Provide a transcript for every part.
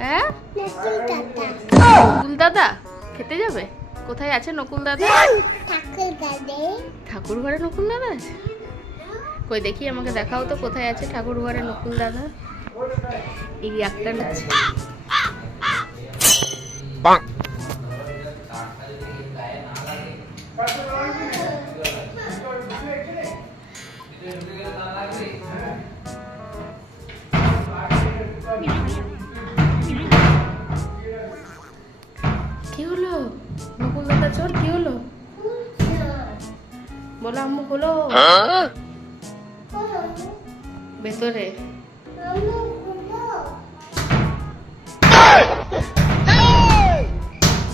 হ্যাঁ নকুল দাদা খেতে যাবে? কোথায় আছে নকুল দাদা? ঠাকুর ঘরে নকুল দাদা আছে? কই দেখি, আমাকে দেখাও তো কোথায় আছে ঠাকুর ঘরে নকুল দাদা। এই একটা আছে। কি হলো নকুল দাদা চোর? কি হলো বলো আম্মু? খোলো ভেতরে।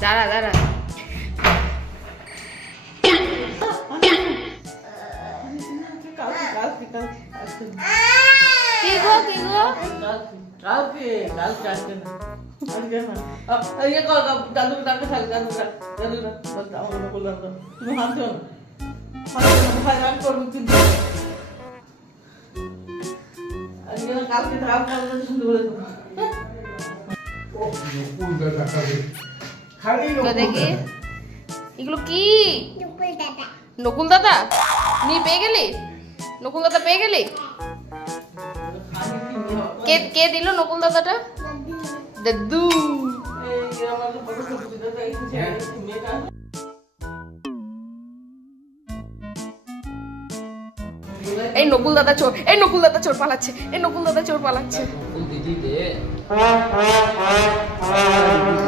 দাঁড়া দাঁড়া, কি গো কি গো? দেখি এগুলো কি? নকুল দাদা নিয়ে পেয়ে গেলি? নকুল দাদা পেয়ে গেলি? কে কে দিল নকুল দাদাটা? দাদু। এই নকুল দাদা চোর, এই নকুল দাদা চোর পালাচ্ছে, এই নকুল দাদা চোর পালাচ্ছে।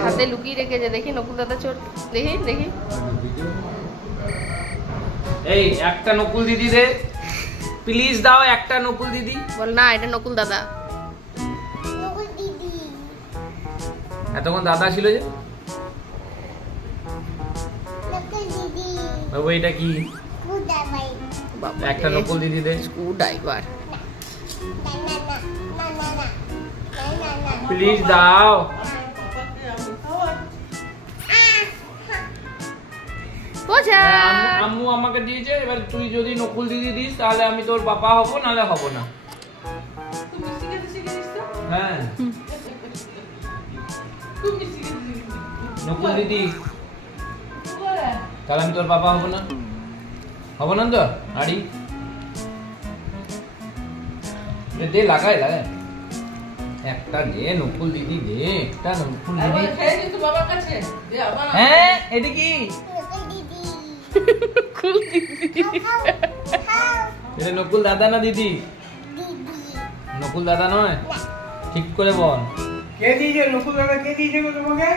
হাতে লুকিয়ে রেখেছে, দেখি নকুল দাদা চোর। দেখি দেখি, এই একটা নকুল দিদি দে প্লিজ, দাও একটা নকুল দিদি। বল না এটা নকুল দাদা। এতক্ষণ দাদা ছিল যে। বাবু এটা কি? একটা নকুল দিদি দে। Screw driver. প্লিজ দাও। আম্মু আমাকে দিয়েছে, এবার তুই যদি নকুল দিদি দিস তাহলে আমি তোর বাবা হবো, নাহলে হবো না। হ্যাঁ নকুল দিদি, তাহলে আমি তোর বাবা হবো না? হবো না তো আড়ি দে, লাগাই লাগাই একটা দে নকুল দিদি দে, একটা নকুল দিদি। হ্যাঁ এটা কি? এটা নকুল দাদা না দিদি? নকুল দাদা নয়, ঠিক করে বল। কে দিয়েছে নকুল দাদা? কে দিয়েছে তোমাকে?